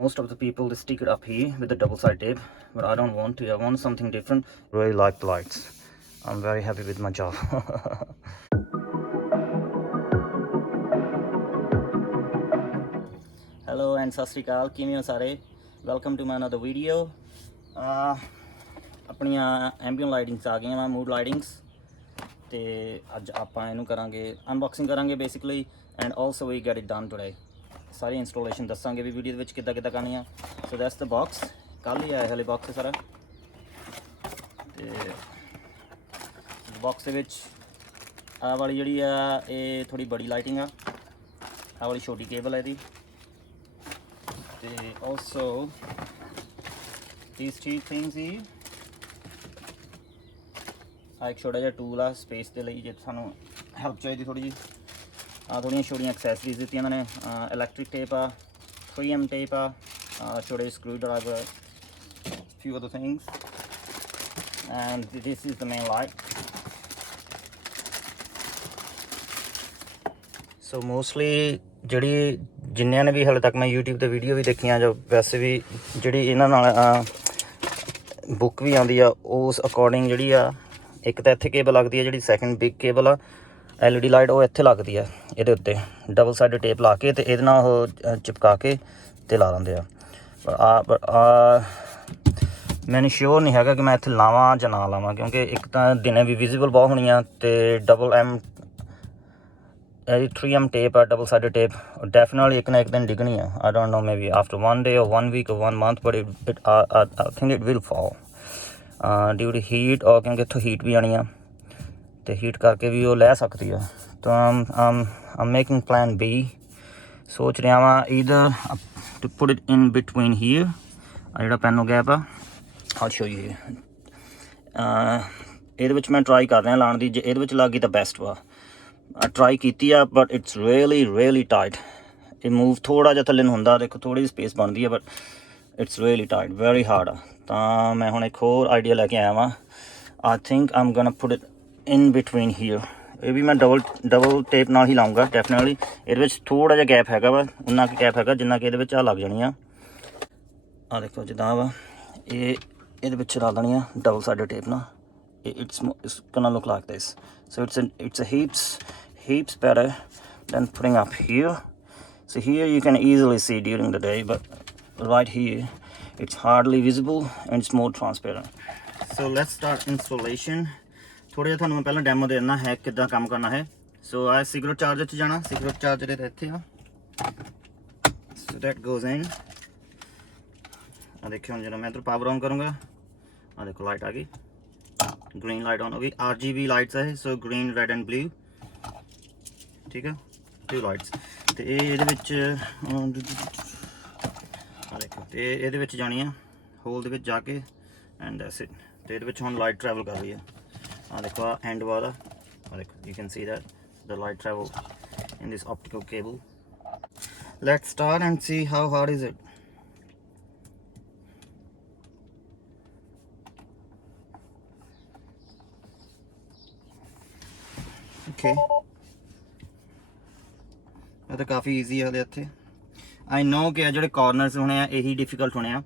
Most of the people they stick it up here with the double side tape, but I don't want to. I want something different. Really like the lights. I'm very happy with my job. Hello and ਸਤਿ ਸ਼੍ਰੀ ਅਕਾਲ, ਕਿਵੇਂ ਹੋ ਸਾਰੇ? Welcome to my another video. ਆਪਣੀਆਂ ambient lightings ਆ ਗਈਆਂ ਵਾ, ਮੂਡ ਲਾਈਟਿੰਗਸ, ਤੇ ਅੱਜ ਆਪਾਂ ਇਹਨੂੰ ਕਰਾਂਗੇ ਅਨਬਾਕਸਿੰਗ ਕਰਾਂਗੇ basically, and also we get it done today. ਸਾਰੀ ਇੰਸਟਾਲੇਸ਼ਨ ਦੱਸਾਂਗੇ ਵੀ ਵੀਡੀਓ ਦੇ ਵਿੱਚ ਕਿੱਦਾਂ ਕਿੱਦਾਂ ਕਰਨੀ ਆ। ਸੋ ਦੈਟਸ ਦ ਬਾਕਸ, ਕੱਲ੍ਹ ਹੀ ਆਇਆ ਹਲੇ ਬਾਕਸ ਸਾਰਾ। ਤੇ ਬਾਕਸ ਦੇ ਵਿੱਚ ਆਹ ਵਾਲੀ ਜਿਹੜੀ ਆ ਇਹ ਥੋੜੀ ਬੜੀ ਲਾਈਟਿੰਗ ਆ, ਆਹ ਵਾਲੀ ਛੋਟੀ ਕੇਬਲ ਹੈ ਇਹਦੀ, ਤੇ ਆਲਸੋ these two things ਹੀ ਆ ਇੱਕ ਛੋਟਾ ਜਿਹਾ ਟੂਲ ਆ ਸਪੇਸ ਦੇ ਲਈ, ਜੇ ਸਾਨੂੰ ਹੈਲਪ ਚਾਹੀਦੀ ਥੋੜੀ ਜਿਹੀ। ਆ ਥੋੜੀਆਂ ਛੋਟੀਆਂ ਐਕਸੈਸਰੀਜ਼ ਦਿੱਤੀਆਂ ਇਹਨਾਂ ਨੇ, ਇਲੈਕਟ੍ਰਿਕ ਟੇਪ ਆ, 3M ਟੇਪ ਆ, ਛੋਟੇ screw driver, few other things, and this is the main light. So mostly ਜਿਹੜੀ ਜਿੰਨਿਆਂ ਨੇ ਵੀ ਹਾਲੇ ਤੱਕ ਮੈਂ YouTube ਤੇ ਵੀਡੀਓ ਵੀ ਦੇਖੀਆਂ, ਜਾਂ ਵੈਸੇ ਵੀ ਜਿਹੜੀ ਇਹਨਾਂ ਨਾਲ ਬੁੱਕ ਵੀ ਆਉਂਦੀ ਆ, ਉਸ ਅਕੋਰਡਿੰਗ ਜਿਹੜੀ ਆ, ਇੱਕ ਤਾਂ ਇੱਥੇ ਕੇਬਲ ਲੱਗਦੀ ਆ, ਜਿਹੜੀ ਸੈਕਿੰਡ ਬਿਗ ਕੇਬਲ ਆ LED ਲਾਈਟ, ਉਹ ਇੱਥੇ ਲੱਗਦੀ ਆ ਇਹਦੇ ਉੱਤੇ ਡਬਲ ਸਾਈਡ ਟੇਪ ਲਾ ਕੇ, ਤੇ ਇਹਦੇ ਨਾਲ ਉਹ ਚਿਪਕਾ ਕੇ ਤੇ ਲਾ ਲੈਂਦੇ ਆ। ਪਰ ਮੈਨੂੰ ਸ਼ੋਰ ਨਹੀਂ ਹੈਗਾ ਕਿ ਮੈਂ ਇੱਥੇ ਲਾਵਾਂ ਜਾਂ ਨਾ ਲਾਵਾਂ, ਕਿਉਂਕਿ ਇੱਕ ਤਾਂ ਦਿਨੇ ਵੀ ਵਿਜ਼ੀਬਲ ਬਹੁਤ ਹੋਣੀ ਆ, ਤੇ double M 3M tape or double sided tape definitely ਇੱਕ ਨਾ ਇੱਕ ਦਿਨ ਡਿੱਗਣੀ ਆ। I don't know, maybe after 1 day or 1 week or 1 month, but I think it will fall due to heat, or ਕਿਉਂਕਿ ਇੱਥੋਂ ਹੀਟ ਵੀ ਆਣੀ ਆ, ਤੇ ਹੀਟ ਕਰਕੇ ਵੀ ਉਹ ਲੈ ਸਕਦੀ ਆ। ਤਾਂ I'm making plan B, ਸੋਚ ਰਿਹਾ ਵਾਂ either to put it in between here, ਆ ਜਿਹੜਾ ਪੈਨੋ ਗੈਪ ਆ, I'll show you here। ਇਹਦੇ ਵਿੱਚ ਮੈਂ ਟਰਾਈ ਕਰ ਰਿਹਾ ਲਾਉਣ ਦੀ, ਜੇ ਇਹਦੇ ਵਿੱਚ ਲੱਗ ਗਈ ਤਾਂ ਬੈਸਟ ਵਾ। ਟਰਾਈ ਕੀਤੀ ਆ, ਬਟ ਇਟਸ ਰੀਅਲੀ ਟਾਈਟ। ਇਹ ਮੂਵ ਥੋੜ੍ਹਾ ਜਿਹਾ ਥੱਲੇ ਨੂੰ ਹੁੰਦਾ, ਦੇਖੋ ਥੋੜ੍ਹੀ ਜਿਹੀ ਸਪੇਸ ਬਣਦੀ ਆ, but it's really tight, very hard ਆ। ਤਾਂ ਮੈਂ ਹੁਣ ਇੱਕ ਹੋਰ ਆਈਡੀਆ ਲੈ ਕੇ ਆਇਆ ਵਾਂ। I think I'm gonna put it in between here. ਇਹ ਵੀ ਮੈਂ ਡਬਲ ਟੇਪ ਨਾਲ ਹੀ ਲਾਊਂਗਾ ਡੈਫੀਨੇਟਲੀ। ਇਹਦੇ ਵਿੱਚ ਥੋੜ੍ਹਾ ਜਿਹਾ ਗੈਪ ਹੈਗਾ ਵਾ, ਉਨਾ ਕੁ ਗੈਪ ਹੈਗਾ ਜਿੰਨਾ ਕਿ ਇਹਦੇ ਵਿੱਚ ਆ ਲੱਗ ਜਾਣੀ ਆ। ਆਹ ਦੇਖੋ ਜਿੱਦਾਂ ਵਾ, ਇਹ ਇਹਦੇ ਵਿੱਚ ਲਾ ਦੇਣੀ ਆ ਡਬਲ ਸਾਈਡਡ ਟੇਪ ਨਾਲ। It's gonna look like this. So it's a heaps better than putting up here. So here you can easily see during the day, but right here it's hardly visible and it's more transparent. So let's start installation. ਥੋੜਾ ਜਿਹਾ ਤੁਹਾਨੂੰ ਮੈਂ ਪਹਿਲਾਂ ਡੈਮੋ ਦੇ ਦਿੰਦਾ ਹੈ ਕਿੱਦਾਂ ਕੰਮ ਕਰਨਾ ਹੈ। ਸੋ ਆ ਸਿਗਰਟ ਚਾਰਜਰ 'ਚ ਜਾਣਾ, ਸਿਗਰਟ ਚਾਰਜਰ ਇਹਦੇ ਇੱਥੇ ਆ। So that goes in. ਆ ਦੇਖਿਓ ਹੁਣ ਜਦੋਂ ਮੈਂ ਇੱਧਰ ਪਾਵਰ ਔਨ ਕਰੂੰਗਾ, ਆ ਦੇਖੋ ਲਾਈਟ ਆ ਗਈ, ਗ੍ਰੀਨ ਲਾਈਟ ਔਨ ਹੋ ਗਈ। RGB ਲਾਈਟਸ ਹੈ, ਸੋ ਗ੍ਰੀਨ, ਰੈਡ ਐਂਡ ਬਲੂ, ਠੀਕ ਹੈ, 2 ਲਾਈਟਸ। ਤੇ ਇਹ ਇਹਦੇ ਵਿੱਚ ਆ ਦੇਖੋ, ਤੇ ਇਹਦੇ ਵਿੱਚ ਜਾਣੀ ਆ ਹੋਲ ਦੇ ਵਿੱਚ ਜਾ ਕੇ, ਐਂਡ ਦੈਟਸ ਇਟ। ਤੇ ਇਹਦੇ ਵਿੱਚ ਹੁਣ ਲਾਈਟ ਟਰੈਵਲ ਕਰ ਰਹੀ ਹੈ। ਆ ਦੇਖੋ ਆ ਐਂਡ ਵਾਲਾ, ਆ ਦੇਖੋ, you can see that the light travel in this optical cable. Let's start and C how hard is it. Okay, ਇਹ ਤਾਂ ਕਾਫੀ ਈਜ਼ੀ ਆ ਹਲੇ ਇੱਥੇ। ਆਈ ਨੋ ਕਿ ਜਿਹੜੇ ਕਾਰਨਰਸ ਹੋਣੇ ਆ ਇਹੀ ਡਿਫੀਕਲਟ ਹੋਣੇ ਆ।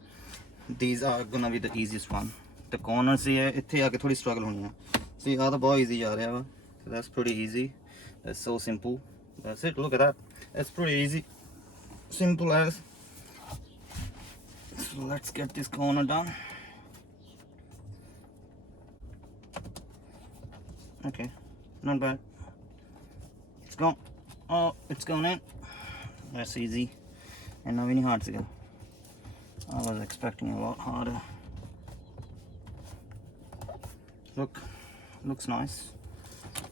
These are gonna be the easiest one. ਤੇ ਕਾਰਨਰਸ ਹੀ ਹੈ, ਇੱਥੇ ਆ ਕੇ ਥੋੜੀ ਸਟਰਗਲ ਹੋਣੀ ਆ। ਸੀ ਆਹ ਤਾਂ ਬਹੁਤ ਈਜ਼ੀ ਜਾ ਰਿਹਾ ਵਾ, so that's pretty easy, that's so simple, that's it, look at that, that's pretty easy, simple as. So let's get this corner done. Okay, not bad, it's gone. Oh, it's gone in. That's easy. And now really hard to go. I was expecting a lot harder. Looks nice.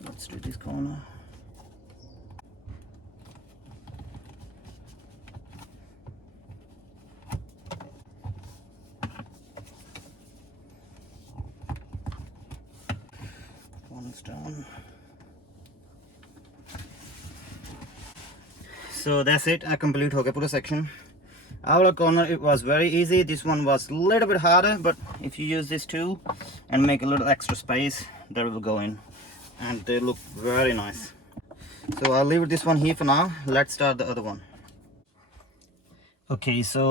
Let's do this corner. One's done. So that's it, I complete ho gaya pura section. Our corner, it was very easy. This one was a little bit harder, but if you use this tool and make a little extra space, that will go in, and they look very nice. So I'll leave this one here for now. Let's start the other one. Okay, so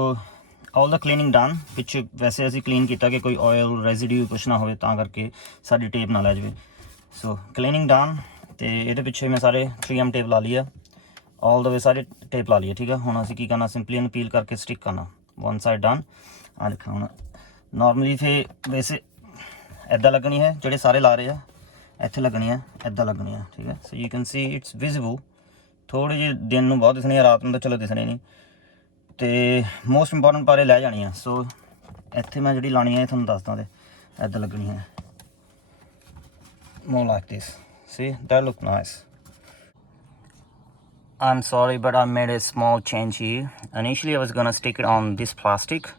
all the cleaning done, which ਵੈਸੇ ਅਸੀਂ clean ਕੀਤਾ ਕਿ ਕੋਈ oil residue ਕੁਛ ਨਾ ਹੋਵੇ ਤਾਂ ਕਰਕੇ ਸਾਡੀ ਟੇਪ ਨਾ ਲੈ ਜਾਵੇ। ਸੋ cleaning done ਤੇ ਇਹਦੇ ਪਿੱਛੇ ਮੈਂ ਸਾਰੇ 3M ਟੇਪ ਲਾ ਲਈ ਆ, all the way ਸਾਰੇ ਟੇਪ ਲਾ ਲਈ ਆ, ਠੀਕ ਆ। ਹੁਣ ਅਸੀਂ ਕੀ ਕਰਨਾ, ਸਿੰਪਲੀ ਇਹਨੂੰ ਪੀਲ ਕਰਕੇ ਸਟਿਕ ਕਰਨਾ। one side done। ਆ ਦੇਖੋ ਹੁਣ ਨੋਰਮਲੀ ਫੇ ਵੈਸੇ ਇੱਦਾਂ ਲੱਗਣੀ ਹੈ, ਜਿਹੜੇ ਸਾਰੇ ਲਾ ਰਹੇ ਆ ਇੱਥੇ ਲੱਗਣੀ ਆ, ਇੱਦਾਂ ਲੱਗਣੀ ਆ, ਠੀਕ ਹੈ। So you can see it's visible. ਥੋੜ੍ਹੀ ਜਿਹੀ ਦਿਨ ਨੂੰ ਬਹੁਤ ਦਿਸਣੀ ਆ, ਰਾਤ ਨੂੰ ਤਾਂ ਚਲੋ ਦਿਸਣੀ ਨਹੀਂ। ਤੇ ਮੋਸਟ ਇੰਪੋਰਟੈਂਟ ਪਾਰੇ ਲੈ ਜਾਣੀ ਆ। ਸੋ ਇੱਥੇ ਮੈਂ ਜਿਹੜੀ ਲਾਣੀ ਹੈ ਤੁਹਾਨੂੰ ਦੱਸਦਾ, ਤੇ ਇੱਦਾਂ ਲੱਗਣੀ ਹੈ, more like this. See, that look nice. I'm sorry, but I made a small change here. Initially I was gonna stick it on this plastic.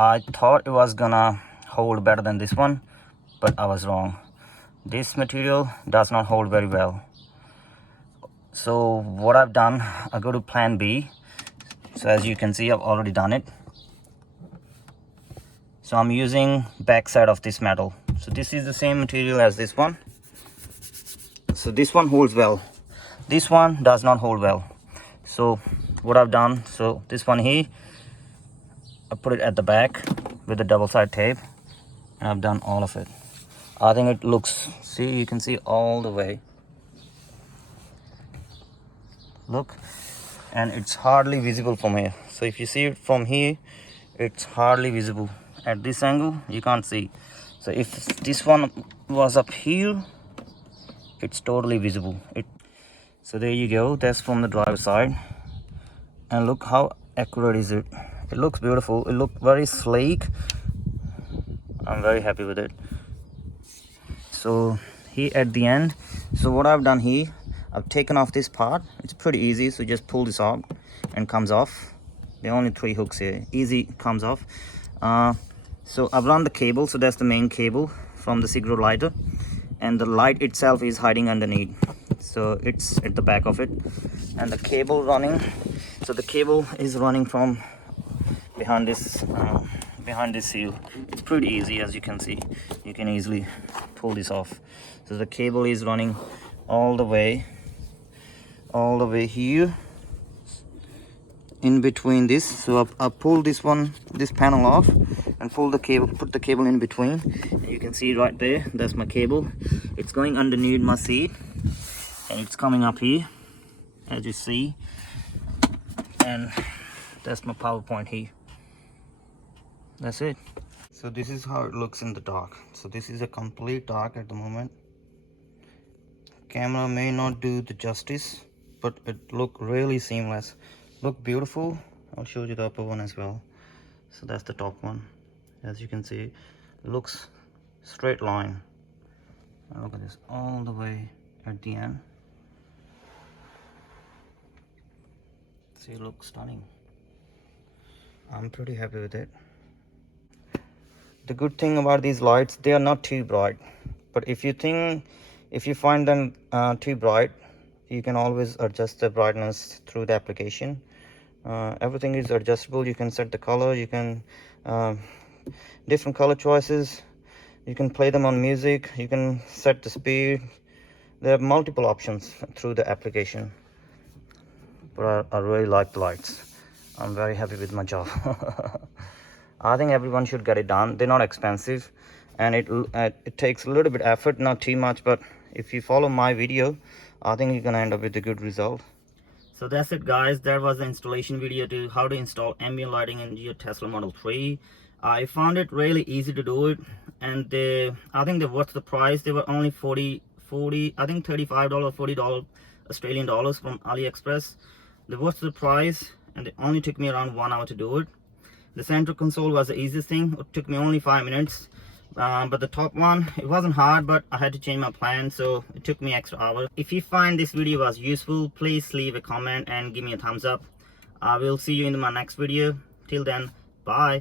I thought it was gonna hold better than this one, but I was wrong. This material does not hold very well. So what I've done, I go to plan B. So as you can see, I've already done it. So I'm using back side of this metal. So this is the same material as this one. So this one holds well, this one does not hold well. So what I've done, so this one here, I put it at the back with the double side tape, and I've done all of it. I think it looks, see, you can see all the way, look, and it's hardly visible from here. So if you see it from here, it's hardly visible. At this angle you can't see. So if this one was up here, it's totally visible. So there you go, that's from the driver's side, and look how accurate is it. It looks beautiful, it looks very sleek. I'm very happy with it. So here at the end, so what I've done here, I've taken off this part. It's pretty easy, so just pull this out and comes off. There are only 3 hooks here, easy, comes off. So I've run the cable, so that's the main cable from the cigarette lighter, and the light itself is hiding underneath, so it's at the back of it. And the cable running, so the cable is running from behind this seal. It's pretty easy, as you can see, you can easily pull this off. So the cable is running all the way here in between this. So I pull this panel off and pull the cable, put the cable in between, and you can see right there, that's my cable. It's going underneath my seat, and it's coming up here, as you see, and that's my power point here. That's it. So this is how it looks in the dark. So this is a complete dark at the moment. Camera may not do the justice, but it look really seamless, look beautiful. I'll show you the upper one as well. So that's the top one, as you can see, it looks straight line. Now look at this, all the way at the end. See, it looks stunning. I'm pretty happy with it. The good thing about these lights, they are not too bright, but if you find them too bright, you can always adjust the brightness through the application. Everything is adjustable. You can set the color, you can different color choices, you can play them on music, you can set the speed. There are multiple options through the application, but I really like the lights. I'm very happy with my job. I think everyone should get it done. They're not expensive, and it takes a little bit effort, not too much, but if you follow my video, I think you're gonna end up with a good result. So that's it, guys. That was the installation video to how to install ambient lighting in your Tesla Model 3. I found it really easy to do it, and I think they're worth the price. They were only 40 I think $35, $40 Australian dollars from AliExpress. They're worth the price, and it only took me around 1 hour to do it. The center console was the easiest thing. It took me only 5 minutes. But the top one, it wasn't hard, but I had to change my plan, so it took me extra hour. If you find this video was useful, please leave a comment and give me a thumbs up. I will see you in my next video. Till then, bye.